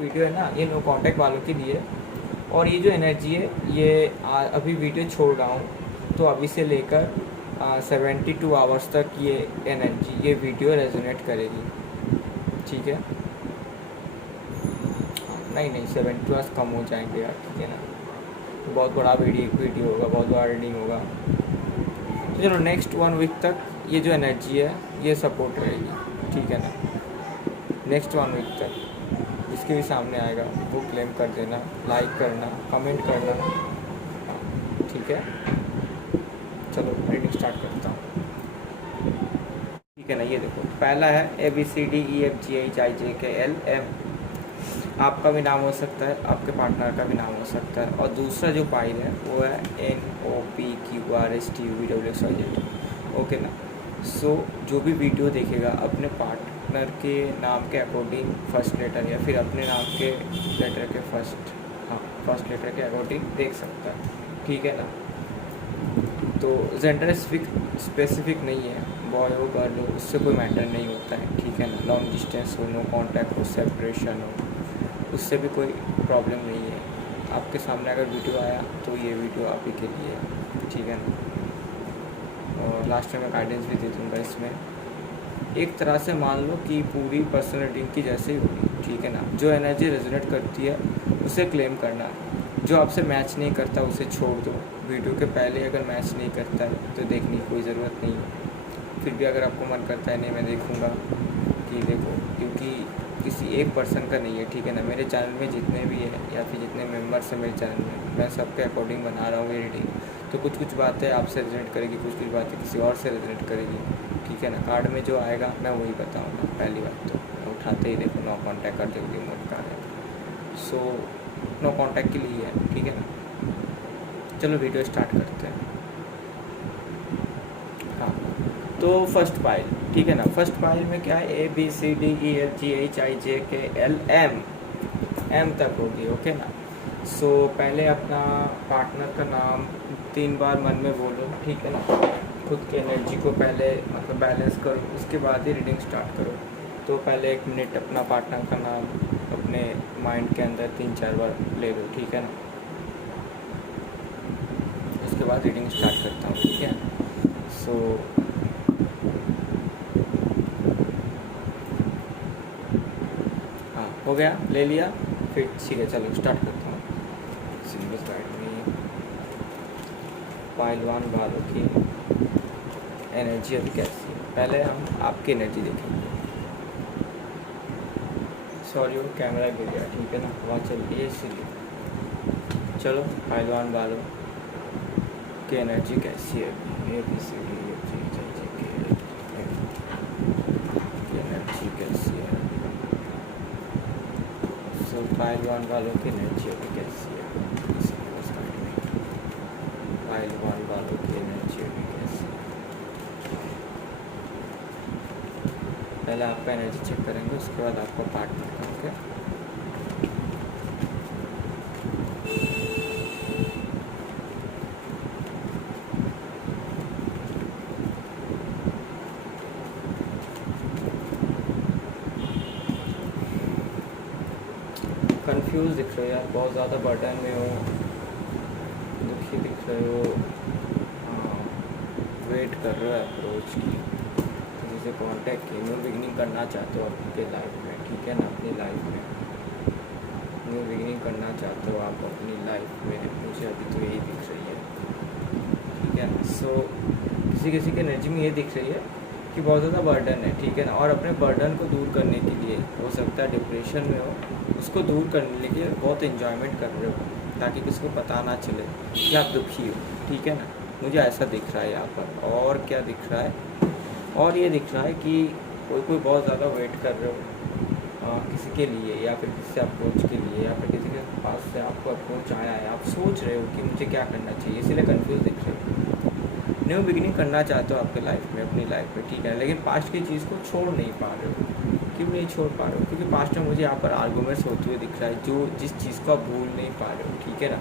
Video है ना, ये नो कांटेक्ट वालों के लिए। और ये जो एनर्जी है ये अभी वीडियो छोड़ रहा हूँ, तो अभी से लेकर 72 आवर्स तक ये एनर्जी, ये वीडियो रेजोनेट करेगी। ठीक है, नहीं 72 आवर्स कम हो जाएंगे यार, ठीक है ना। तो बहुत बड़ा वीडियो होगा, बहुत बड़ा रीडिंग होगा। तो चलो नेक्स्ट 1 वीक तक ये जो एनर्जी है ये सपोर्ट रहेगी, ठीक है ना। नेक्स्ट 1 वीक तक जिसके भी सामने आएगा वो क्लेम कर देना, लाइक करना, कमेंट करना, ठीक है। चलो रीडिंग स्टार्ट करता हूँ, ठीक है ना। ये देखो, पहला है ABCDEFGHIJKLM। आपका भी नाम हो सकता है, आपके पार्टनर का भी नाम हो सकता है। और दूसरा जो पाइल है वो है NOPQRSTUVWXYZ, ओके ना। सो जो भी वीडियो देखेगा अपने पार्टनर के नाम के अकॉर्डिंग फर्स्ट लेटर, या फिर अपने नाम के लेटर के फर्स्ट लेटर के अकॉर्डिंग देख सकता है, ठीक है ना। तो जेंडर स्पेसिफिक नहीं है, बॉय हो गर्ल हो उससे कोई मैटर नहीं होता है, ठीक है ना। लॉन्ग डिस्टेंस हो, नो कांटेक्ट हो, सेपरेशन हो, उससे भी कोई प्रॉब्लम नहीं है। आपके सामने अगर वीडियो आया तो ये वीडियो आप ही के लिए है, ठीक है ना। और लास्ट में मैं गाइडेंस भी दे दूँगा इसमें। एक तरह से मान लो कि पूरी पर्सनल रीडिंग की जैसे ही होगी, ठीक है ना। जो एनर्जी रेजोनेट करती है उसे क्लेम करना, जो आपसे मैच नहीं करता उसे छोड़ दो। वीडियो के पहले अगर मैच नहीं करता है तो देखने की कोई ज़रूरत नहीं है। फिर भी अगर आपको मन करता है नहीं मैं देखूँगा, कि देखो, क्योंकि किसी एक पर्सन का नहीं है, ठीक है ना। मेरे चैनल में जितने भी है या फिर जितने मेंबर्स हैं मेरे चैनल में, मैं सबके अकॉर्डिंग बना रहा हूँ ये रीडिंग। तो कुछ बातें आपसे रेजोनेट करेगी, कुछ बातें किसी और से रेजोनेट करेगी, ठीक है ना। कार्ड में जो आएगा मैं वही बताऊँगा। पहली बात तो उठाते ही देखो नो कॉन्टैक्ट कर दोगे, रिमोट कार्ड है, सो नो कॉन्टैक्ट के लिए है, ठीक है ना। चलो वीडियो स्टार्ट करते हैं। हाँ, तो फर्स्ट पाइल, ठीक है ना। फर्स्ट पाइल में क्या है, ABCDEFGHIJKLM, एम तक होगी, ओके ना। सो पहले अपना पार्टनर का नाम 3 बार मन में बोलो, ठीक है ना। खुद की एनर्जी को पहले मतलब बैलेंस करो, उसके बाद ही रीडिंग स्टार्ट करो। तो पहले 1 मिनट अपना पार्टनर का नाम अपने माइंड के अंदर 3-4 बार ले लो, ठीक है ना। उसके बाद रीडिंग स्टार्ट करता हूँ, ठीक है। सो हाँ, हो गया, ले लिया, फिर ठीक है। चलो स्टार्ट करता हूँ। सिंबल्स गाइड में पाइल 1 वालों की एनर्जी अभी कैसी है, पहले हम आपकी एनर्जी देखेंगे। सॉरी वो कैमरा गिर गया, ठीक है ना, हवा चल रही है इसीलिए। चलो पाइल 1 वालों की एनर्जी कैसी है, ABCDEFGHIJKL की एनर्जी कैसी है। सो पाइल 1 वालों की एनर्जी अभी कैसी है, पाइल 1 वालों की एनर्जी अभी कैसी है। पहले आपका एनर्जी चेक करेंगे, उसके बाद आपका पार्टनर का, ओके। कंफ्यूज दिख रहे हो यार, बहुत ज़्यादा बर्डन में हो, दुखी दिख रहे हो, वेट कर रहे हो अप्रोच की, किसी से कांटेक्ट की, न्यू बिगनिंग करना चाहते हो आपके लाइफ में, ठीक है ना। अपनी लाइफ में न्यू बिगनिंग करना चाहते हो आप अपनी लाइफ में, मुझे अभी तो यही दिख रही है, ठीक है। सो किसी की एनर्जी में ये दिख रही है कि बहुत ज़्यादा बर्डन है, ठीक है ना। और अपने बर्डन को दूर करने के लिए, हो सकता है डिप्रेशन में हो, उसको दूर करने के लिए बहुत इन्जॉयमेंट कर रहे हो, ताकि किसी को पता ना चले कि आप दुखी हो, ठीक है ना। मुझे ऐसा दिख रहा है यहाँ पर। और क्या दिख रहा है, और ये दिख रहा है कि कोई बहुत ज़्यादा वेट कर रहे हो किसी के लिए, या फिर किसी से अप्रोच के लिए, या फिर किसी के पास से आपको अप्रोच आया है, आप सोच रहे हो कि मुझे क्या करना चाहिए, इसलिए कंफ्यूज दिख रहे हो। न्यू बिगिनिंग करना चाहते हो आपके लाइफ में, अपनी लाइफ में, ठीक है। लेकिन पास्ट की चीज़ को छोड़ नहीं पा रहे हो। क्यों नहीं छोड़ पा रहे हो, क्योंकि पास्ट में मुझे यहाँ पर आर्गूमेंट्स होते हुए दिख रहा है, जो जिस चीज़ को आप भूल नहीं पा रहे हो, ठीक है ना।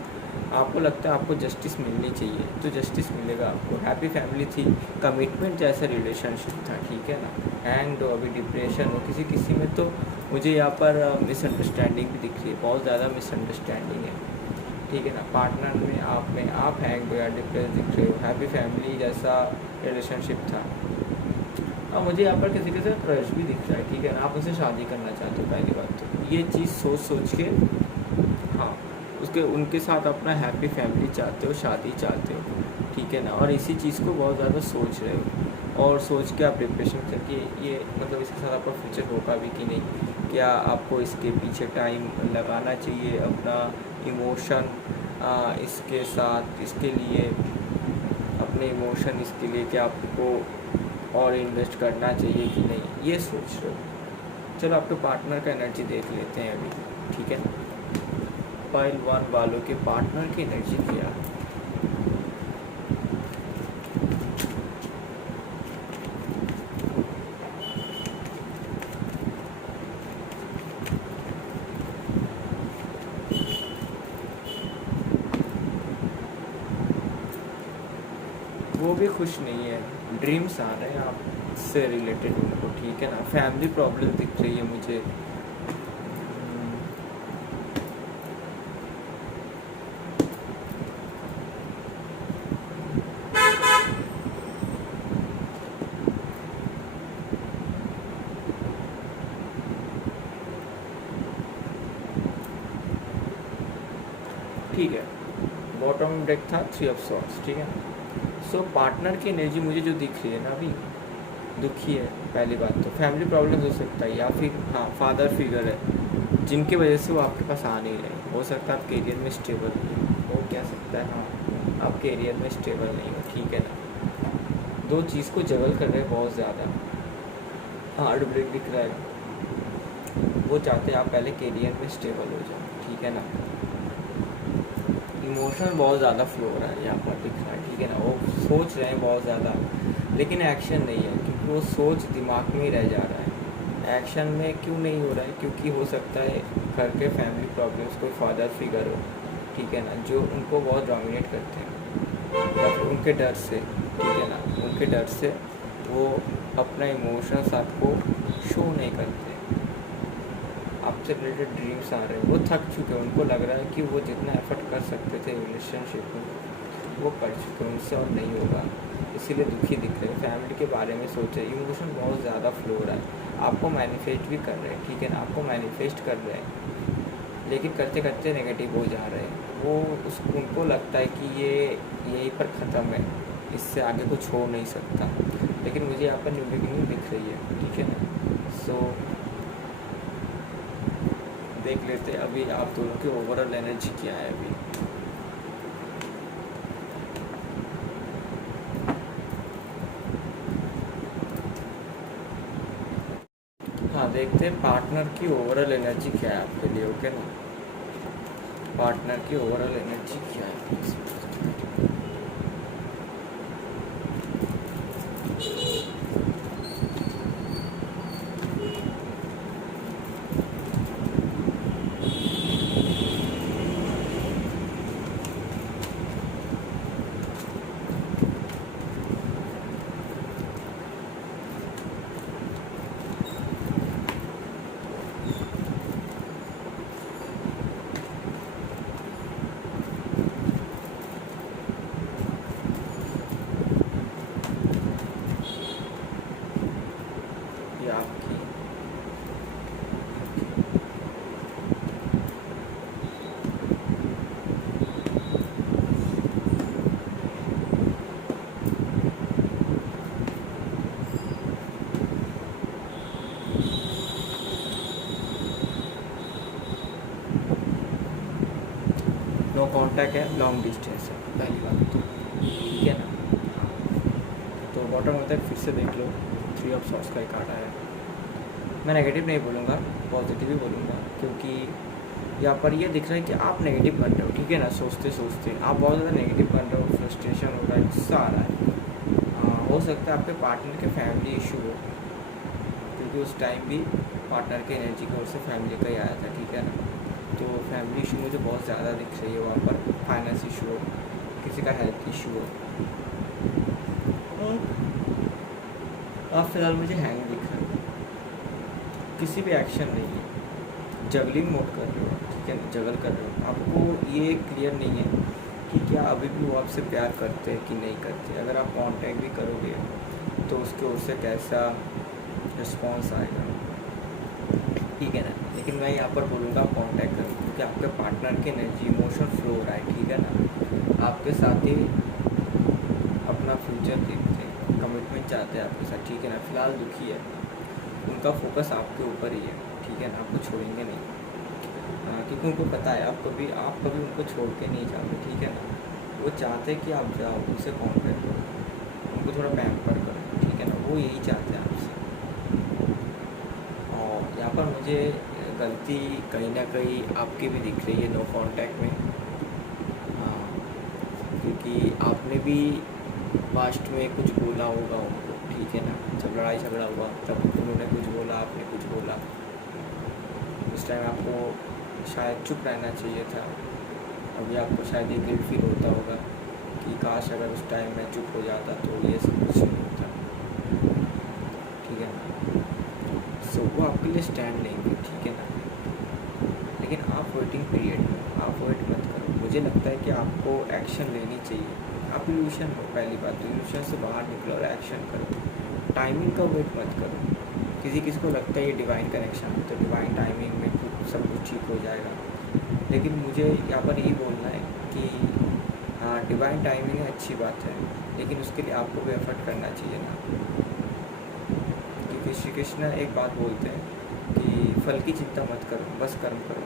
आपको लगता है आपको जस्टिस मिलनी चाहिए तो जस्टिस मिलेगा आपको। हैप्पी फैमिली थी, कमिटमेंट जैसा रिलेशनशिप था, ठीक है ना। एंड अभी डिप्रेशन हो किसी किसी में, तो मुझे यहाँ पर मिसअंडरस्टैंडिंग भी दिख रही है, बहुत ज़्यादा मिसअंडरस्टैंडिंग है, ठीक है ना। पार्टनर में आप हैंग हो या डिप्रेस दिख रहे हो। हैप्पी फैमिली जैसा रिलेशनशिप था। अब मुझे यहाँ पर किसी के साथ क्रश भी दिख रहा है, ठीक है ना। आप उनसे शादी करना चाहते हो, पहली बात तो ये चीज़ सोच सोच के, हाँ, उसके उनके साथ अपना हैप्पी फैमिली चाहते हो, शादी चाहते हो, ठीक है ना। और इसी चीज़ को बहुत ज़्यादा सोच रहे हो और सोच के आप डिप्रेशन करके ये मतलब इसके साथ आपका फ्यूचर होगा भी कि नहीं, क्या आपको इसके पीछे टाइम लगाना चाहिए, अपना इमोशन इसके साथ, इसके लिए अपने इमोशन इसके लिए क्या आपको और इन्वेस्ट करना चाहिए कि नहीं, ये सोच रहे हो। चलो आपके पार्टनर का एनर्जी देख लेते हैं अभी, ठीक है। पाइल 1 वालों के पार्टनर की एनर्जी क्या है। वो भी खुश नहीं है, ड्रीम्स आ रहे हैं आपसे रिलेटेड उनको, ठीक है ना। फैमिली प्रॉब्लम दिख रही है मुझे। ठीक है, बॉटम डेक था 3 ऑफ सॉर्ड्स, ठीक है। सो पार्टनर की एनर्जी मुझे जो दिख रही है ना अभी, दुखी है। पहली बात तो फैमिली प्रॉब्लम हो सकता है, या फिर हाँ फादर फिगर है जिनकी वजह से वो आपके पास आ नहीं रहे। हो सकता है आप करियर में स्टेबल नहीं हो, वो कह सकता है हाँ आप करियर में स्टेबल नहीं हो, ठीक है ना। दो चीज़ को जगल कर रहे हैं बहुत ज़्यादा, हार्ट ब्रेक दिख रहा है। वो चाहते हैं आप पहले करियर में स्टेबल हो जाओ, ठीक है ना। इमोशन बहुत ज़्यादा फ्लो हो रहा है यहाँ पर दिख रहा है, ठीक है ना। वो सोच रहे हैं बहुत ज़्यादा, लेकिन एक्शन नहीं है, क्योंकि वो सोच दिमाग में ही रह जा रहा है। एक्शन में क्यों नहीं हो रहा है, क्योंकि हो सकता है घर के फैमिली प्रॉब्लम्स, कोई फादर फिगर हो, ठीक है ना, जो उनको बहुत डोमिनेट करते हैं, या फिर उनके डर से, ठीक है ना, उनके डर से वो अपना इमोशंस आपको शो नहीं करते। आपसे रिलेटेड ड्रीम्स आ रहे हैं, वो थक चुके हैं, उनको लग रहा है कि वो जितना एफर्ट कर सकते थे रिलेशनशिप में वो कर चुके हैं, उनसे और नहीं होगा, इसीलिए दुखी दिख रहे हैं। फैमिली के बारे में सोच रहे हैं, इमोशन बहुत ज़्यादा फ्लो हो रहा है। आपको मैनिफेस्ट भी कर रहे हैं, ठीक है ना, आपको मैनिफेस्ट कर रहे हैं, लेकिन करते करते नेगेटिव हो जा रहे हैं। वो उनको लगता है कि ये यहीं पर ख़त्म है, इससे आगे कुछ हो नहीं सकता, लेकिन मुझे यहाँ पर न्यू बिगिनिंग दिख रही है, ठीक है ना। सो देख लेते हैं अभी आप दोनों की ओवरऑल एनर्जी क्या है अभी। हाँ, देखते हैं पार्टनर की ओवरऑल एनर्जी क्या है आपके लिए, ओके ना। पार्टनर की ओवरऑल एनर्जी क्या है। ये आपकी नो कांटेक्ट है, लॉन्ग डिस्टेंस है, पहली बात तो, ठीक है ना। तो बॉटम होता है, फिर से देख लो, 3 ऑफ सॉर्ड्स का एक कार्ड आया है। मैं नेगेटिव नहीं बोलूँगा, पॉजिटिव ही बोलूँगा, क्योंकि यहाँ पर ये दिख रहा है कि आप नेगेटिव बन रहे हो, ठीक है ना। सोचते सोचते आप बहुत ज़्यादा नेगेटिव बन रहे हो, फ्रस्ट्रेशन हो रहा है, गुस्सा आ रहा है। हो सकता है आपके पार्टनर के फैमिली इशू हो, क्योंकि उस टाइम भी पार्टनर के एनर्जी की ओर से फैमिली का ही आया था, ठीक है ना। तो फैमिली फैमिली इशू मुझे बहुत ज़्यादा दिख रही है वहाँ पर, फाइनेंस इशू हो, किसी का हेल्थ इशू हो। आप फिलहाल मुझे हैंग दिख रहे हो, किसी भी एक्शन नहीं है, जगलिंग मोड कर रहे हो, ठीक है ना, जगल कर रहे हो। आपको ये क्लियर नहीं है कि क्या अभी भी वो आपसे प्यार करते हैं कि नहीं करते। अगर आप कांटेक्ट भी करोगे तो उसके ओर से कैसा रिस्पॉन्स आएगा, ठीक है ना। लेकिन मैं यहाँ पर बोलूँगा आप कांटेक्ट करो, क्योंकि आपके पार्टनर के एनर्जी इमोशन फ्लो हो रहा है, ठीक है ना। आपके साथ ही अपना फ्यूचर देखते हैं, कमिटमेंट चाहते हैं आपके साथ, ठीक है ना। फिलहाल दुखी है, उनका फोकस आपके ऊपर ही है, ठीक है ना, आपको छोड़ेंगे नहीं। क्योंकि उनको पता है आप कभी उनको छोड़ के नहीं जाओगे, ठीक है ना। वो चाहते हैं कि आप जाओ, उनसे कॉन्टेक्ट करो, उनको थोड़ा पैम्पर करो, ठीक है ना, वो यही चाहते हैं आपसे। और यहाँ पर मुझे गलती कहीं ना कहीं आपकी भी दिख रही है नो कांटेक्ट में। हाँ, क्योंकि आपने भी पास्ट में कुछ बोला होगा उनको, ठीक है ना। जब लड़ाई झगड़ा हुआ तब उन्होंने कुछ बोला, आपने कुछ बोला, उस टाइम आपको शायद चुप रहना चाहिए था। अभी आपको शायद ये गिल्ट फील होता होगा कि काश अगर उस टाइम मैं चुप हो जाता तो ये सब कुछ नहीं होता, ठीक है ना। सो वो आपके लिए स्टैंड लेंगे, ठीक है ना। लेकिन आप वेटिंग पीरियड में, आप वेट मत करो। मुझे लगता है कि आपको एक्शन लेनी चाहिए। आप इल्यूशन हो, पहली बात तो इल्यूशन से बाहर निकलो और एक्शन करो। टाइमिंग का वेट मत करो। किसी को लगता है ये डिवाइन कनेक्शन है तो डिवाइन टाइमिंग में सब कुछ ठीक हो जाएगा, लेकिन मुझे यहाँ पर यही बोलना है कि हाँ, डिवाइन टाइमिंग है, अच्छी बात है, लेकिन उसके लिए आपको भी एफर्ट करना चाहिए ना। क्योंकि श्री कृष्ण एक बात बोलते हैं कि फल की चिंता मत करो, बस कर्म करो।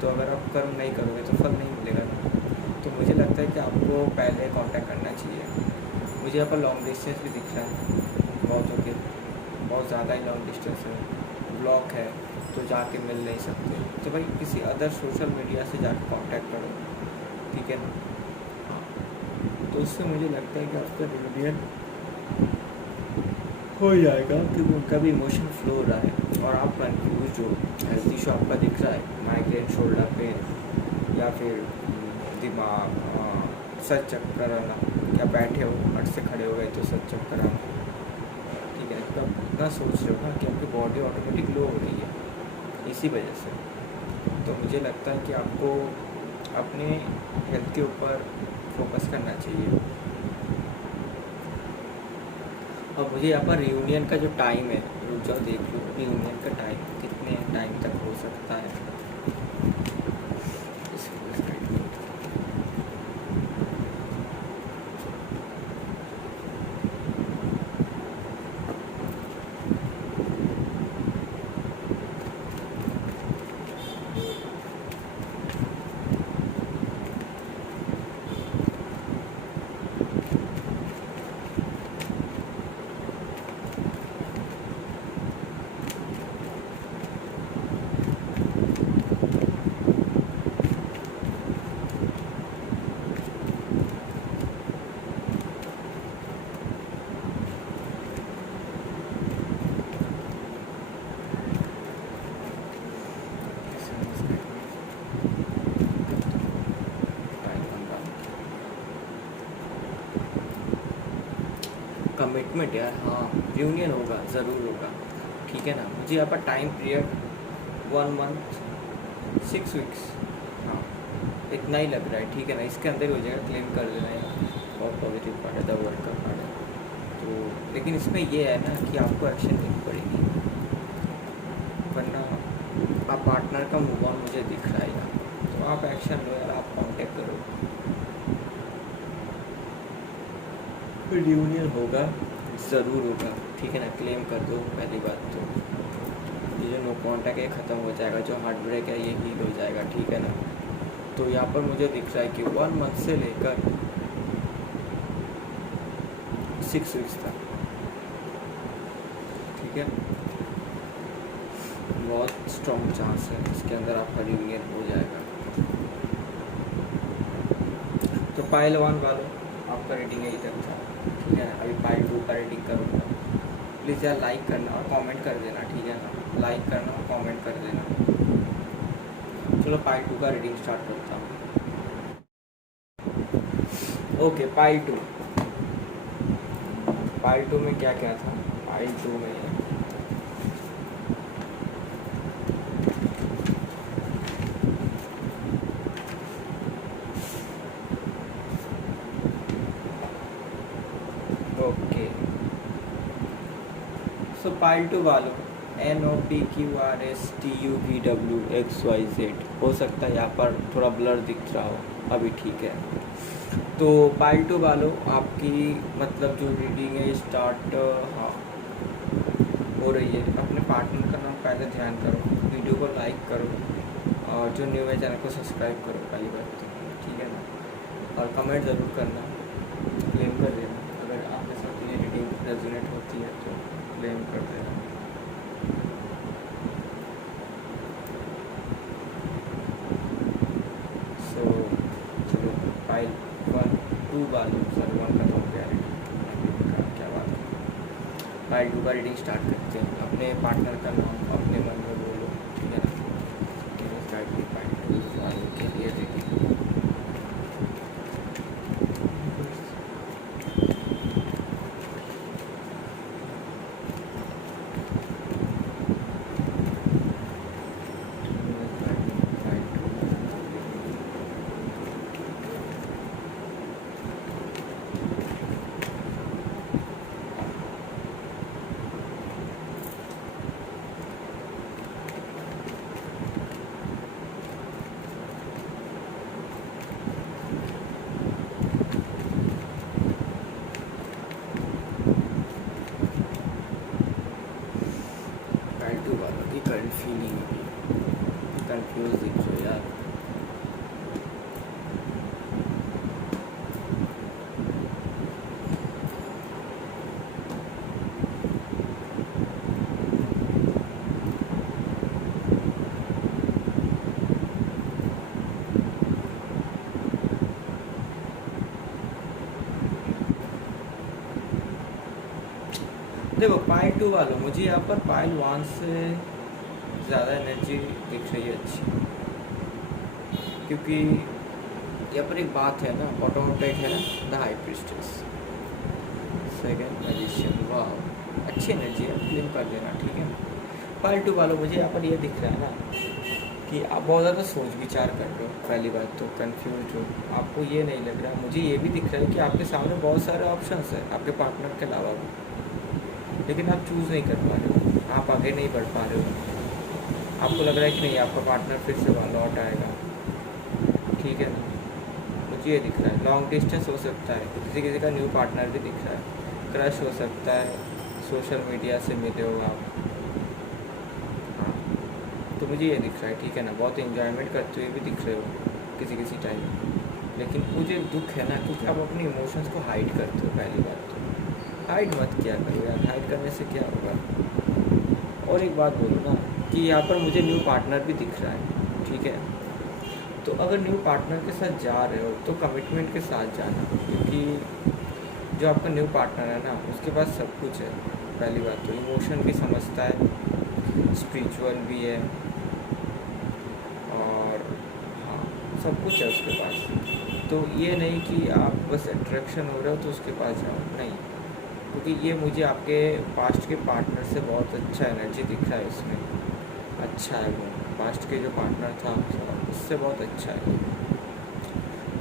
तो अगर आप कर्म नहीं करोगे तो फल नहीं मिलेगा ना। तो मुझे लगता है कि आपको पहले कांटेक्ट करना चाहिए। मुझे यहाँ पर लॉन्ग डिस्टेंस भी दिख रहा है बहुत ज़्यादा ही लॉन्ग डिस्टेंस है, ब्लॉक है, तो जाके मिल नहीं सकते। तो भाई किसी अदर सोशल मीडिया से जाके कांटेक्ट करो, ठीक है ना। हाँ, तो उससे मुझे लगता है कि आपका रिलेशन हो जाएगा, क्योंकि उनका भी इमोशन फ्लो हो रहा है और आप कन्फ्यूज हो। हेल्थ इशू आपका दिख रहा है, माइग्रेन, शोल्डर पेन, या फिर दिमाग, सर चक्कर आना, या बैठे हो हट से खड़े हो गए तो सर चक्कर आना, ठीक है। तो आप इतना सोच रहे हो ना कि आपकी बॉडी ऑटोमेटिक लो हो रही है इसी वजह से। तो मुझे लगता है कि आपको अपने हेल्थ के ऊपर फोकस करना चाहिए। और मुझे यहाँ पर रियूनियन का जो टाइम है, रुक जाओ देख लो रियूनियन का टाइम कितने टाइम तक हो सकता है। कमिटमेंट यार, हाँ रियूनियन होगा, ज़रूर होगा, ठीक है ना। मुझे यहाँ पर टाइम पीरियड 1 मंथ 6 वीक्स, हाँ इतना ही लग रहा है, ठीक है ना। इसके अंदर हो जाएगा, क्लेम कर लेना है, बहुत पॉजिटिव पार्ट है, द वर्ल्ड का पार्ट है। तो लेकिन इसमें ये है ना कि आपको एक्शन लेनी पड़ेगी, वरना आप पार्टनर का मूव ऑन मुझे दिख रहा है यार। तो आप एक्शन लो यार, आप कांटेक्ट करो, रियूनियन होगा, ज़रूर होगा, ठीक है ना। क्लेम कर दो, पहली बात तो ये जो नो कॉन्टैक्ट है ख़त्म हो जाएगा, जो हार्ट ब्रेक है ये हील हो जाएगा, ठीक है ना। तो यहाँ पर मुझे दिख रहा है कि 1 मंथ से लेकर 6 वीक्स तक, ठीक है, बहुत स्ट्रॉन्ग चांस है इसके अंदर आपका रियूनियन हो जाएगा। तो पाइल 1 वालों, आपका रेटिंग यही तक था, ठीक है ना। अभी पाइल 2 का रेटिंग करूँगा। प्लीज़ यार लाइक करना और कमेंट कर देना, ठीक है ना। लाइक करना और कमेंट कर देना। चलो पार्ट 2 का रीडिंग स्टार्ट करता हूँ। ओके, पार्ट 2 में क्या क्या था। पार्ट 2 में ओके, सो पार्ट 2 वालों NOPQRSTUVWXYZ हो सकता है यहाँ पर थोड़ा ब्लर दिख रहा हो, अभी ठीक है। तो पार्ट 2 वालों आपकी मतलब जो रीडिंग है स्टार्ट हाँ हो रही है। अपने पार्टनर का नाम पहले ध्यान करो, वीडियो को लाइक करो और जो न्यू है चैनल को सब्सक्राइब करो पहली बात तो, ठीक है ना। और कमेंट ज़रूर करना, क्लेम कर देना अगर आपके साथ ये रीडिंग रेजोनेट होती है तो क्लेम कर देना। सो चलो फाइल 1 2 वालों सर 1 का तो क्या बात है। फाइल 2 का रीडिंग स्टार्ट करते हैं। अपने पार्टनर का नाम अपने मन में बोलो, ठीक है ना। स्टार्ट की फाइल 2 वालों के लिए रीडिंग। करंट फीलिंग कंफ्यूज दिख रहे हो यार। देखो पाइल 2 वालों मुझे यहाँ पर पाइल 1 से ज़्यादा एनर्जी दिख रही है अच्छी, क्योंकि यहाँ पर एक बात है ना, बॉटम ऑफ डेक है ना the high priestess, second magician, वाह अच्छी एनर्जी है, क्लेम कर देना, ठीक है। पाइल 2 वालों मुझे यहाँ पर ये दिख रहा है ना कि आप बहुत ज़्यादा सोच विचार कर रहे हो, पहली बात तो कंफ्यूज हो, आपको ये नहीं लग रहा। मुझे ये भी दिख रहा है कि आपके सामने बहुत सारे ऑप्शंस हैं आपके पार्टनर के अलावा भी, लेकिन आप चूज़ नहीं कर पा रहे हो, आप आगे नहीं बढ़ पा रहे हो। आपको लग रहा है कि नहीं आपका पार्टनर फिर से वहाँ लौट आएगा, ठीक है ना। मुझे ये दिख रहा है लॉन्ग डिस्टेंस हो सकता है, किसी किसी का न्यू पार्टनर भी दिख रहा है, क्रश हो सकता है, सोशल मीडिया से मिले हो आप, हाँ तो मुझे ये दिख रहा है, ठीक है ना। बहुत इन्जॉयमेंट करते हुए भी दिख रहे हो किसी किसी टाइम, लेकिन मुझे दुख है ना क्योंकि आप अपने इमोशंस को हाइड करते हो। पहली बात तो हाइड मत किया करो यार, हाइड करने से क्या होगा। और एक बात बोलो ना कि यहाँ पर मुझे न्यू पार्टनर भी दिख रहा है, ठीक है। तो अगर न्यू पार्टनर के साथ जा रहे हो तो कमिटमेंट के साथ जाना, क्योंकि जो आपका न्यू पार्टनर है ना उसके पास सब कुछ है। पहली बात तो इमोशन भी समझता है, स्पिरिचुअल भी है, और हाँ सब कुछ है उसके पास। तो ये नहीं कि आप बस अट्रैक्शन हो रहे हो तो उसके पास जाओ, नहीं, क्योंकि ये मुझे आपके पास्ट के पार्टनर से बहुत अच्छा एनर्जी दिख रहा है इसमें। अच्छा है वो पास्ट के जो पार्टनर था उससे बहुत अच्छा है।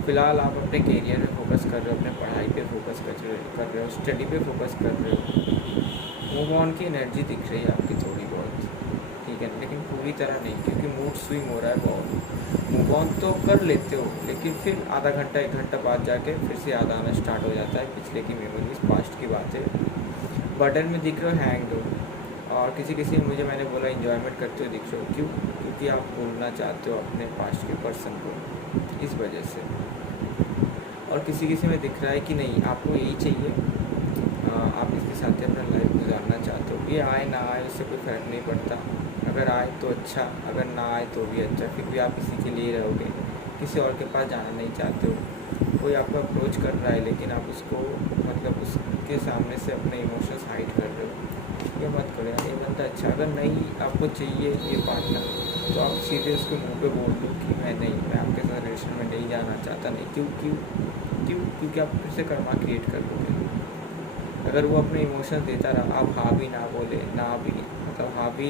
फ़िलहाल आप अपने करियर में फोकस कर रहे हो, अपने पढ़ाई पे फोकस कर रहे हो, स्टडी पे फोकस कर रहे हो। मूव ऑन की एनर्जी दिख रही है आपकी थोड़ी बहुत, ठीक है, लेकिन पूरी तरह नहीं, क्योंकि मूड स्विंग हो रहा है बहुत। मूव ऑन तो कर लेते हो लेकिन फिर आधा घंटा 1 घंटा बाद जाके फिर से याद आना स्टार्ट हो जाता है पिछले की मेमोरीज, पास्ट की बातें। बर्डन में दिख रहे हो, हैंग्ड हो, और किसी किसी में मुझे मैंने बोला इन्जॉयमेंट करते हुए दिख रहे हो। क्यों? क्योंकि आप भूलना चाहते हो अपने पास्ट के पर्सन को, इस वजह से। और किसी किसी में दिख रहा है कि नहीं आपको यही चाहिए, आप इसके साथ ही अपना लाइफ गुजारना चाहते हो। ये आए ना आए उससे कोई फ़र्क नहीं पड़ता, अगर आए तो अच्छा, अगर ना आए तो भी अच्छा, फिर भी आप इसी के लिए रहोगे, किसी और के पास जाना नहीं चाहते हो। कोई आपको अप्रोच कर रहा है लेकिन आप उसको मतलब उसके सामने से अपने इमोशंस हाइड कर रहे हो, ये मत करो यार, ये बंदा अच्छा। अगर नहीं आपको चाहिए ये पार्टनर तो आप सीधे उसके मुंह पे बोल दो कि मैं आपके साथ रिलेशन में नहीं जाना चाहता। नहीं, क्यों क्यों क्यों? क्योंकि आप फिर से कर्मा क्रिएट कर दोगे। अगर वो अपने इमोशन देता रहा, आप हाँ भी ना बोले, ना भी मतलब हाँ भी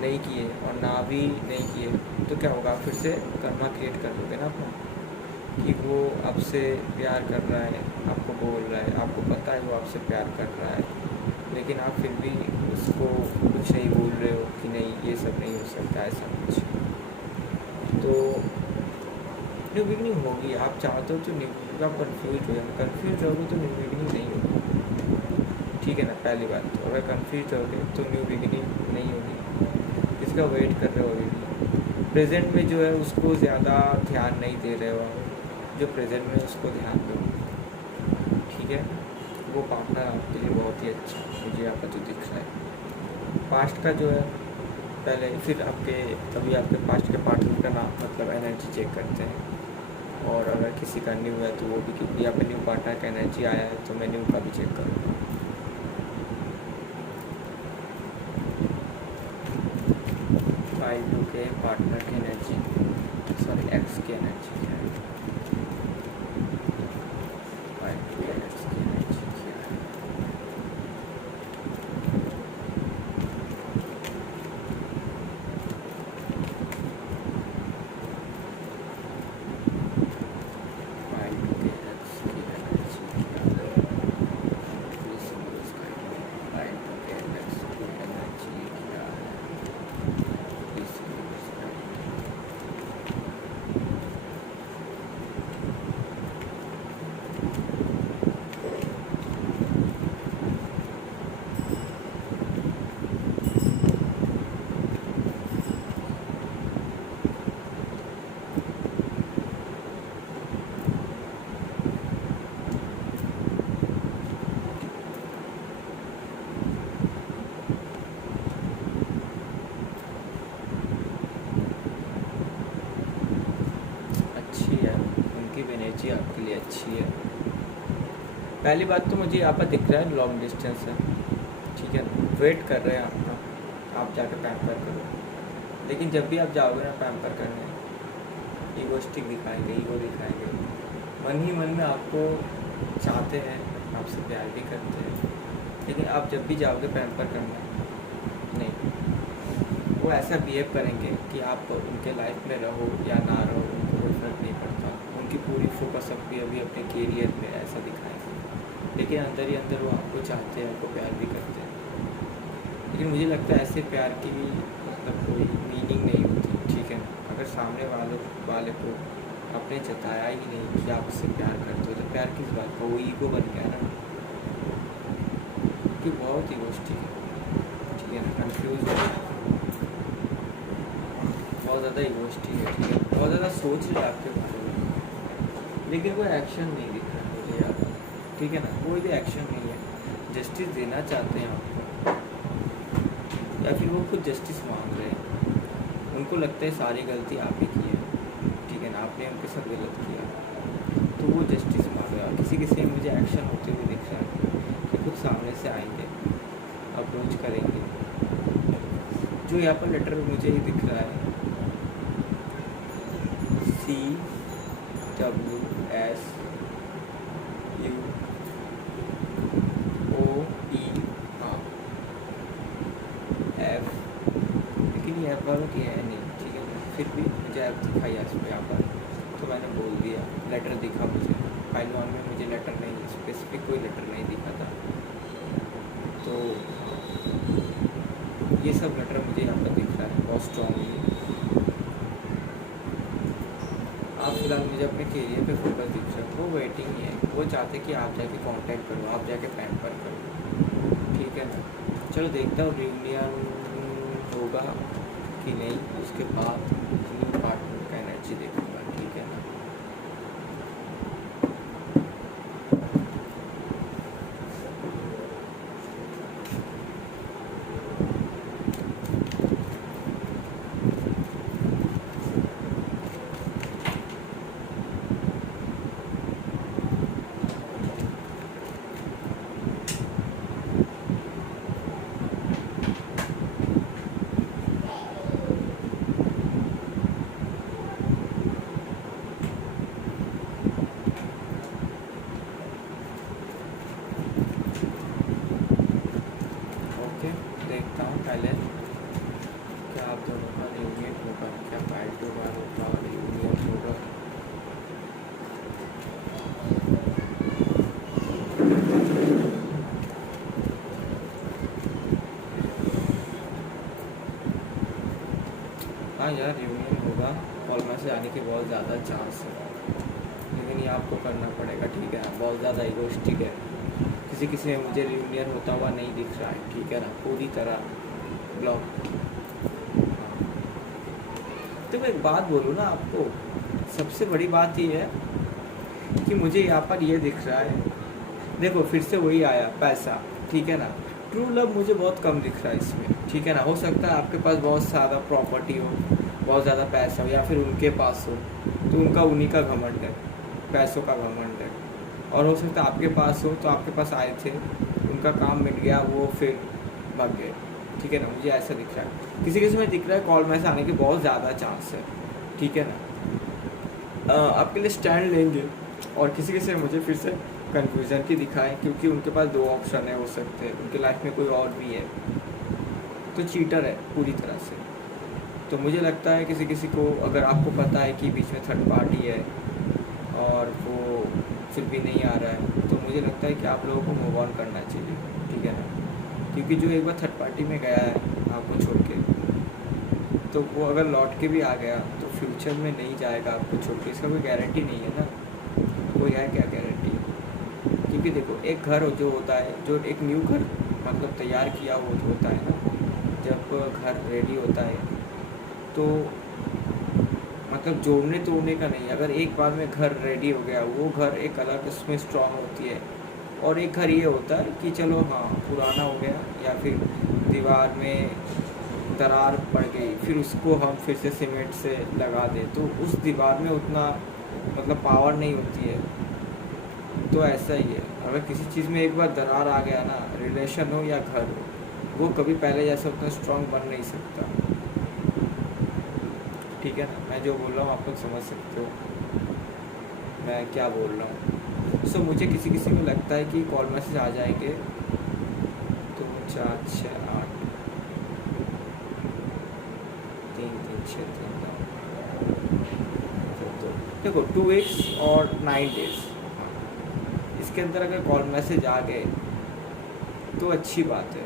नहीं किए और ना भी नहीं किए, तो क्या होगा? फिर से कर्मा क्रिएट कर दोगे ना अपना, कि वो आपसे प्यार कर रहा है, आपको बोल रहा है, आपको पता है वो आपसे प्यार कर रहा है, लेकिन आप फिर भी उसको कुछ नहीं बोल रहे हो कि नहीं ये सब नहीं हो सकता, ऐसा कुछ। तो न्यू बिगनिंग होगी। आप चाहते हो तो न्यू, आप कन्फ्यूज होगे तो न्यू बिगनिंग नहीं होगी, ठीक है ना? पहली बात तो अगर कन्फ्यूज होगे तो न्यू बिगनिंग नहीं होगी। किसका वेट कर रहे हो अभी भी? प्रेजेंट में जो है उसको ज़्यादा ध्यान नहीं दे रहे हो आप, जो प्रेजेंट में उसको ध्यान दो, ठीक है? वो पार्टनर आपके लिए बहुत ही अच्छा मुझे यहाँ पर जो दिख रहा है। पास्ट का जो है पहले, फिर आपके अभी आपके पास्ट के पार्टनर का नाम मतलब एनर्जी चेक करते हैं, और अगर किसी का न्यू है तो वो भी, कि यहाँ पे न्यू पार्टनर का एनर्जी आया है तो मैं न्यू का भी चेक करूँगा। फाइव के पार्टनर की एनर्जी, सॉरी एक्स की एनर्जी क्या है? फाइव के एक्स की एनर्जी क्या है? फाइव के एक्स की एनर्जी क्या है? प्लीज समझ गाइड। फाइव के एक्स की एनर्जी क्या है? प्लीज समझ गाइड। अच्छी है, उनकी भी एनर्जी आपके लिए अच्छी है। पहली बात तो मुझे यहाँ पर दिख रहा है लॉन्ग डिस्टेंस है, ठीक है ना? वेट कर रहे हैं आपका, आप जाकर पैम्पर करो। लेकिन जब भी आप जाओगे ना पैम्पर करने, ईगोस्टिक दिखाएंगे, ईगो दिखाएंगे, मन ही मन में आपको चाहते हैं, आपसे प्यार भी करते हैं, लेकिन आप जब भी जाओगे पैम्पर करने, नहीं, वो ऐसा बिहेव करेंगे कि आप उनके लाइफ में रहो या ना रहो उनको कोई फर्क नहीं पड़ता। उनकी पूरी फोकस अभी अपने कैरियर पे ऐसा दिखाएंगे, लेकिन अंदर ही अंदर वो आपको चाहते हैं, आपको प्यार भी करते हैं। लेकिन मुझे लगता है ऐसे प्यार की भी मतलब कोई मीनिंग नहीं होती, ठीक है? अगर सामने वाले को आपने जताया ही नहीं कि आप उससे प्यार करते हो, तो प्यार किस बात का? वो ईगो बन गया ना, कि बहुत ईगोस्टिक है, ठीक है ना? कन्फ्यूज है, बहुत ज़्यादा इमोशनल है, ठीक है? बहुत ज़्यादा सोच रहे आपके बारे में, लेकिन कोई एक्शन नहीं दिख रहा है मुझे यहाँ पर, ठीक है ना? कोई भी एक्शन नहीं है। जस्टिस देना चाहते हैं आपको, या फिर वो खुद जस्टिस मांग रहे हैं। उनको लगता है सारी गलती आप ही की है, ठीक है ना? आपने उनके साथ गलत किया, तो वो जस्टिस मांग रहे हैं। किसी किसी में मुझे एक्शन होते हुए दिख रहा है कि खुद सामने से आएंगे, अप्रोच करेंगे। जो यहाँ पर लेटर मुझे ही दिख रहा है, CWSUOE, हाँ F, लेकिन ये ऐप वालों की है नहीं, ठीक है? फिर भी मुझे ऐप दिखाई यहाँ पर, तो मैंने बोल दिया। लेटर दिखा मुझे, फाइल वन में मुझे लेटर नहीं, स्पेसिफिक कोई लेटर नहीं दिखा था, तो ये सब लेटर मुझे यहाँ पर दिख रहा है बहुत स्ट्रॉन्गली। आप फिलहाल मुझे अपने कैरियर पे फोकस दिख रहे हो, वो वेटिंग ही है, वो चाहते कि आप जाके कांटेक्ट करो, आप जाके पैम्पर करो, ठीक है ना? चलो देखता हूँ रियूनियन होगा कि नहीं, उसके बाद न्यू पार्टनर का एनर्जी देखूँगा, ठीक है ना? हाँ यार रियूनियन होगा, कॉल मैसेज आने के बहुत ज़्यादा चांस है, लेकिन ये आपको करना पड़ेगा, ठीक है। बहुत ज़्यादा इगोइस्टिक है, किसी किसी में मुझे रियूनियन होता हुआ नहीं दिख रहा है, ठीक है ना, पूरी तरह ब्लॉक। हाँ तो मैं एक बात बोलूँ ना आपको, सबसे बड़ी बात ये है कि मुझे यहाँ पर ये दिख रहा है, देखो फिर से वही आया पैसा, ठीक है ना। ट्रू लव मुझे बहुत कम दिख रहा है इसमें, ठीक है ना। हो सकता है आपके पास बहुत ज़्यादा प्रॉपर्टी हो, बहुत ज़्यादा पैसा हो, या फिर उनके पास हो तो उनका उन्हीं का घमंड है, पैसों का घमंड है। और हो सकता है आपके पास हो तो आपके पास आए थे, उनका काम मिल गया, वो फिर भाग गए, ठीक है ना। मुझे ऐसा दिख रहा है, किसी किसी में दिख रहा है कॉल मैसेज आने के बहुत ज़्यादा चांस है, ठीक है ना। आपके लिए स्टैंड लेंगे, और किसी किसी में मुझे फिर से कन्फ्यूज़न की दिखाएं, क्योंकि उनके पास दो ऑप्शन है, हो सकते हैं उनके लाइफ में कोई और भी है, तो चीटर है पूरी तरह से। तो मुझे लगता है किसी किसी को, अगर आपको पता है कि बीच में थर्ड पार्टी है और वो फिर भी नहीं आ रहा है, तो मुझे लगता है कि आप लोगों को मूव ऑन करना चाहिए, ठीक है ना। क्योंकि जो एक बार थर्ड पार्टी में गया है आपको छोड़ के, तो वो अगर लौट के भी आ गया तो फ्यूचर में नहीं जाएगा आपको छोड़ के, इसका कोई गारंटी नहीं है ना, कोई है क्या गारंटी। क्योंकि देखो एक घर जो होता है, जो एक न्यू घर मतलब तैयार किया वो होता है ना, जब घर रेडी होता है तो मतलब जोड़ने तोड़ने का नहीं, अगर एक बार में घर रेडी हो गया, वो घर एक अलग उसमें स्ट्रॉन्ग होती है। और एक घर ये होता है कि चलो हाँ पुराना हो गया, या फिर दीवार में दरार पड़ गई, फिर उसको हम फिर से सीमेंट से लगा दें, तो उस दीवार में उतना मतलब पावर नहीं होती है। तो ऐसा ही है, अगर किसी चीज़ में एक बार दरार आ गया ना, रिलेशन हो या घर हो, वो कभी पहले जैसा उतना स्ट्रॉन्ग बन नहीं सकता, ठीक है ना। मैं जो बोल रहा हूँ आप लोग समझ सकते हो मैं क्या बोल रहा हूँ। सो मुझे किसी किसी में लगता है कि कॉल मैसेज आ जाएंगे 2 4 6 8 3 3 6 3 9। देखो 2 weeks और 9 days, इसके अंदर अगर कॉल मैसेज आ गए तो अच्छी बात है,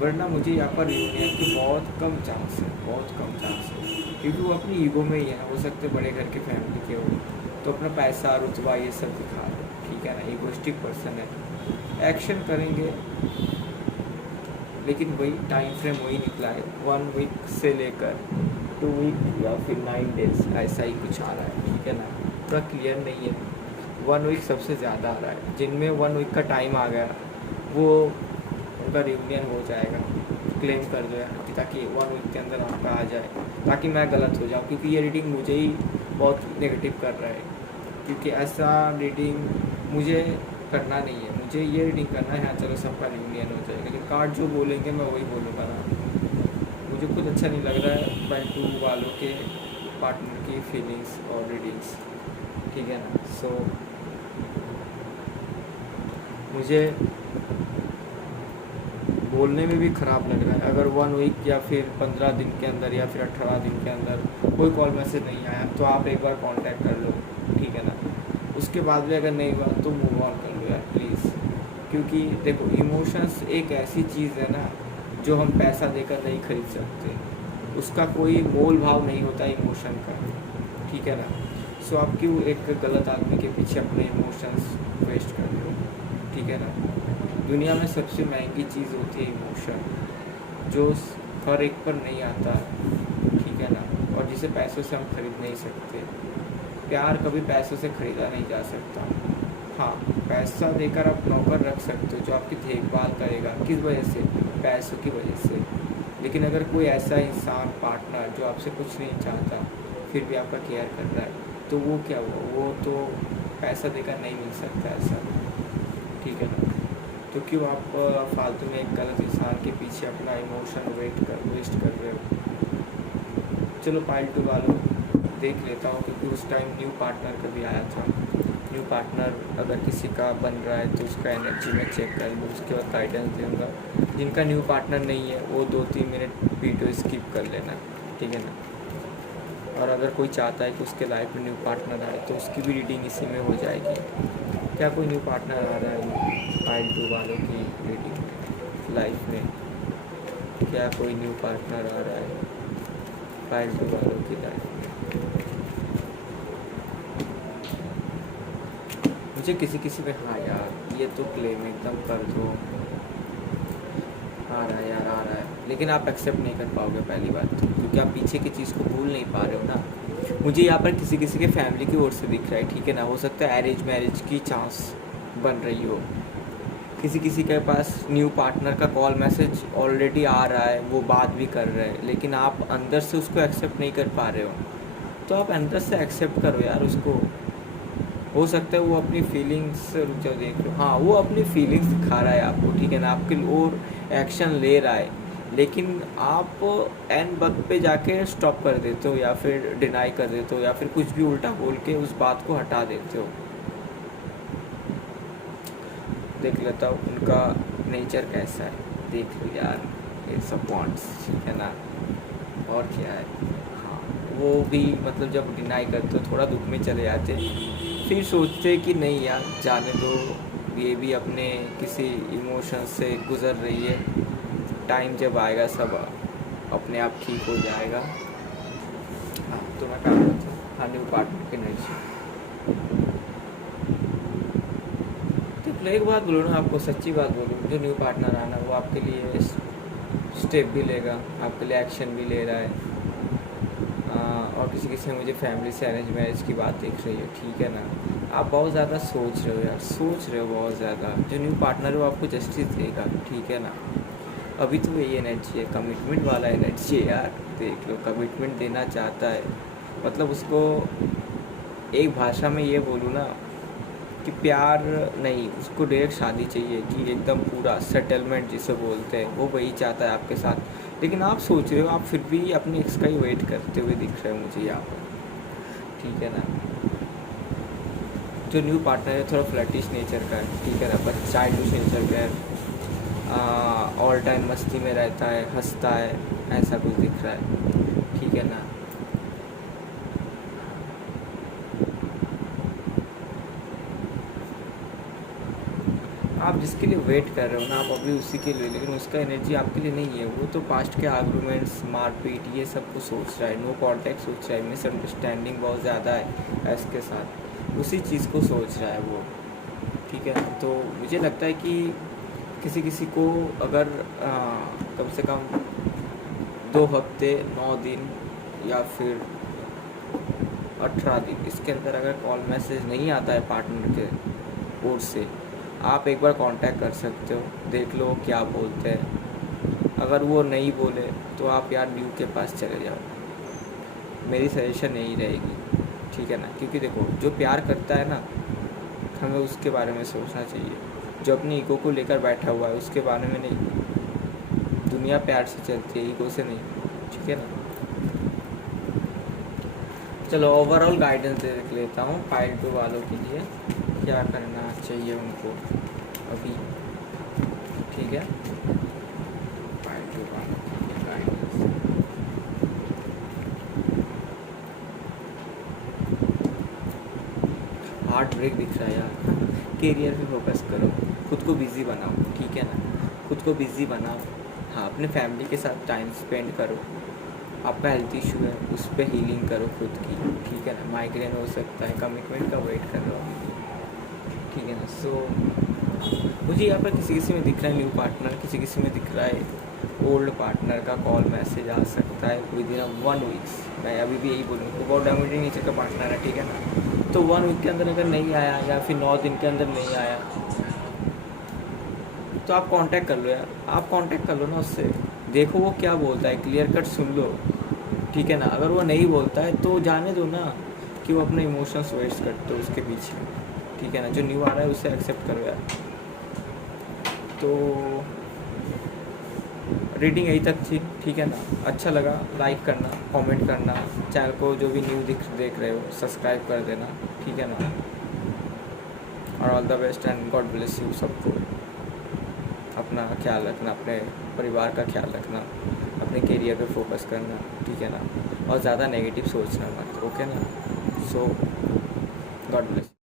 वरना मुझे यहाँ पर रियूनियन की बहुत कम चांस है, बहुत कम चांस है। क्योंकि वो अपनी ईगो में ही है, हो सकते बड़े घर के फैमिली के हो, तो अपना पैसा रुतबा ये सब दिखा रहे, ठीक है ना। ईगोइस्टिक पर्सन है, एक्शन करेंगे, लेकिन वही टाइम फ्रेम वही निकला है, 1 week से लेकर 2 week या फिर 9 days, ऐसा ही कुछ आ रहा है, ठीक है ना। पूरा क्लियर नहीं है, 1 week सबसे ज़्यादा आ रहा है। जिनमें 1 week का टाइम आ गया वो उनका रियूनियन हो जाएगा, क्लेम कर दो यार, ताकि 1 week के अंदर आपका आ जाए, ताकि मैं गलत हो जाऊँ। क्योंकि ये रीडिंग मुझे ही बहुत नेगेटिव कर रहा है, क्योंकि ऐसा रीडिंग मुझे करना नहीं है। मुझे ये रीडिंग करना है, हाँ चलो सबका रियूनियन हो जाएगा, लेकिन कार्ड जो बोलेंगे मैं वही बोलूँगा ना। मुझे खुद अच्छा नहीं लग रहा है पॉइंट 2 वालों के पार्टनर की फीलिंग्स और रीडिंग्स, ठीक है ना। सो मुझे बोलने में भी ख़राब लग रहा है, अगर 1 week या फिर 15 दिन के अंदर या फिर 18 दिन के अंदर कोई कॉल मैसेज नहीं आया, तो आप एक बार कांटेक्ट कर लो, ठीक है ना। उसके बाद भी अगर नहीं हुआ तो मूव ऑन कर लो यार प्लीज़। क्योंकि देखो इमोशंस एक ऐसी चीज़ है ना, जो हम पैसा देकर नहीं खरीद सकते, उसका कोई मोल भाव नहीं होता इमोशन का, ठीक है ना। सो आप क्यों एक गलत आदमी के पीछे अपने इमोशंस वेस्ट कर रहे हो, ठीक है ना। दुनिया में सबसे महंगी चीज़ होती है इमोशन, जो हर एक पर नहीं आता, ठीक है ना, और जिसे पैसों से हम खरीद नहीं सकते। प्यार कभी पैसों से ख़रीदा नहीं जा सकता। हाँ पैसा देकर आप नौकर रख सकते हो जो आपकी देखभाल करेगा, किस वजह से, पैसों की वजह से। लेकिन अगर कोई ऐसा इंसान पार्टनर जो आपसे कुछ नहीं चाहता फिर भी आपका केयर कर रहा है, तो वो क्या हुआ, वो तो पैसा देकर नहीं मिल सकता ऐसा, ठीक है ना। तो क्यों आप फालतू में एक गलत इंसान के पीछे अपना इमोशन वेस्ट कर रहे हो। चलो पाइल 2 वालों देख लेता हूँ, क्योंकि उस टाइम न्यू पार्टनर कभी आया था। न्यू पार्टनर अगर किसी का बन रहा है तो उसका एनर्जी में चेक कर लूँ, उसके बाद गाइडेंस दूँगा। जिनका न्यू पार्टनर नहीं है वो 2-3 मिनट वीडियो स्किप कर लेना, ठीक है ना। और अगर कोई चाहता है कि उसके लाइफ में न्यू पार्टनर आए तो उसकी भी रीडिंग इसी में हो जाएगी। क्या कोई न्यू पार्टनर आ रहा है पाइल 2 वालों की रीडिंग लाइफ में? क्या कोई न्यू पार्टनर आ रहा है? फालतू वालों की लाइफ। मुझे किसी किसी पे, हाँ यार ये तो क्लेम एकदम कर दो, आ रहा है यार आ रहा है, लेकिन आप एक्सेप्ट नहीं कर पाओगे पहली बात तो, क्योंकि आप पीछे की चीज़ को भूल नहीं पा रहे हो ना। मुझे यहाँ पर किसी किसी के फैमिली की ओर से दिख रहा है, ठीक है ना, हो सकता है अरेंज मैरिज की चांस बन रही हो, किसी किसी के पास न्यू पार्टनर का कॉल मैसेज ऑलरेडी आ रहा है, वो बात भी कर रहे हैं, लेकिन आप अंदर से उसको एक्सेप्ट नहीं कर पा रहे हो। तो आप अंदर से एक्सेप्ट करो यार उसको। हो सकता है वो अपनी फीलिंग्स, रुक जाओ देख लो, हाँ वो अपनी फीलिंग्स दिखा रहा है आपको, ठीक है ना, आपके और एक्शन ले रहा है, लेकिन आप एन वक्त पे जाके स्टॉप कर देते हो, या फिर डिनाई कर देते हो, या फिर कुछ भी उल्टा बोल के उस बात को हटा देते हो। देख लेता हूँ उनका नेचर कैसा है, देख लो यार, ये सब पॉइंट्स, ठीक है ना, और क्या है। हाँ वो भी मतलब जब डिनाई करते हो थोड़ा दुख में चले जाते, फिर सोचते कि नहीं यार जाने दो, ये भी अपने किसी इमोशन से गुज़र रही है, टाइम जब आएगा सब अपने आप ठीक हो जाएगा। हाँ तो मैं कहा था, हाँ न्यू पार्टनर की एनर्जी। तो एक बात बोलूँ ना आपको, सच्ची बात बोलूँ, जो न्यू पार्टनर आना वो आपके लिए स्टेप भी लेगा, आपके लिए एक्शन भी ले रहा है। और किसी किसी में मुझे फैमिली से अरेंज मैरिज की बात दिख रही है, ठीक है ना। आप बहुत ज़्यादा सोच रहे हो यार, सोच रहे हो बहुत ज़्यादा। जो न्यू पार्टनर है वो आपको जस्टिस देगा, ठीक है ना। अभी तो यही एनर्जी है, कमिटमेंट वाला एनर्जी है यार, देख लो कमिटमेंट देना चाहता है, मतलब उसको एक भाषा में ये बोलूँ ना कि प्यार नहीं, उसको डायरेक्ट शादी चाहिए, कि एकदम पूरा सेटलमेंट जिसे बोलते हैं, वो वही चाहता है आपके साथ। लेकिन आप सोच रहे हो, आप फिर भी अपने एक्स का ही वेट करते हुए दिख रहे हो मुझे यहाँ पर, ठीक है ना। जो न्यू पार्टनर है थोड़ा फ्लैटिश नेचर का है, ठीक है ना, पर चाइल्डिश नेचर का है, ऑल टाइम मस्ती में रहता है, हंसता है, ऐसा कुछ दिख रहा है, ठीक है ना। आप जिसके लिए वेट कर रहे हो ना, आप अभी उसी के लिए, लेकिन उसका एनर्जी आपके लिए नहीं है। वो तो पास्ट के आर्गूमेंट्स, मारपीट, ये सब कुछ सोच रहा है, नो कॉन्टैक्ट सोच रहा है, मिसअंडरस्टैंडिंग बहुत ज़्यादा है इसके साथ, उसी चीज़ को सोच रहा है वो, ठीक है। तो मुझे लगता है कि किसी किसी को अगर कम से कम 2 हफ्ते, 9 दिन या फिर 18 दिन, इसके अंदर अगर कॉल मैसेज नहीं आता है पार्टनर के ओर से, आप एक बार कांटेक्ट कर सकते हो, देख लो क्या बोलते हैं। अगर वो नहीं बोले तो आप यार न्यू के पास चले जाओ, मेरी सजेशन यही रहेगी, ठीक है ना। क्योंकि देखो जो प्यार करता है ना, हमें उसके बारे में सोचना चाहिए। जो अपनी ईगो को लेकर बैठा हुआ है उसके बारे में नहीं, दुनिया प्यार से चलती है, ईगो से नहीं, ठीक है ना। चलो ओवरऑल गाइडेंस देख लेता हूँ पाइल 2 वालों के लिए, क्या करना चाहिए उनको अभी, ठीक है। पाइल 2 वालों के लिए गाइडेंस, हार्ट ब्रेक दिख रहा है यार। करियर पे फोकस करो, खुद को बिज़ी बनाओ, ठीक है ना, खुद को बिज़ी बनाओ। हाँ अपने फैमिली के साथ टाइम स्पेंड करो, आपका हेल्थ इशू है उस पर हीलिंग करो खुद की, ठीक है ना। माइग्रेन हो सकता है, कमिटमेंट का वेट कर रहा हूँ, ठीक है ना। सो मुझे यहाँ पर किसी किसी में दिख रहा है न्यू पार्टनर, किसी किसी में दिख रहा है ओल्ड पार्टनर का कॉल मैसेज आ सकता है विद इन 1 वीक्स। मैं अभी भी यही बोलूँगा, बहुत डोमिनेटिंग नेचर का पार्टनर है, ठीक है ना। तो 1 वीक के अंदर अगर नहीं आया, या फिर 9 दिन के अंदर नहीं आया, तो आप कांटेक्ट कर लो यार, आप कांटेक्ट कर लो ना उससे, देखो वो क्या बोलता है, क्लियर कट सुन लो, ठीक है ना। अगर वो नहीं बोलता है तो जाने दो ना, कि वो अपने इमोशंस वेस्ट करते हो उसके पीछे, ठीक है ना। जो न्यू आ रहा है उसे एक्सेप्ट करो यार। तो रीडिंग यही तक थी, ठीक है ना। अच्छा लगा लाइक करना, कमेंट करना, चैनल को जो भी न्यू देख रहे हो सब्सक्राइब कर देना, ठीक है ना। और all the best and God bless you सबको। अपना ख्याल रखना, अपने परिवार का ख्याल रखना, अपने करियर पे फोकस करना, ठीक है ना। और ज़्यादा नेगेटिव सोचना मत, ओके ना। सो गॉड ब्लेस।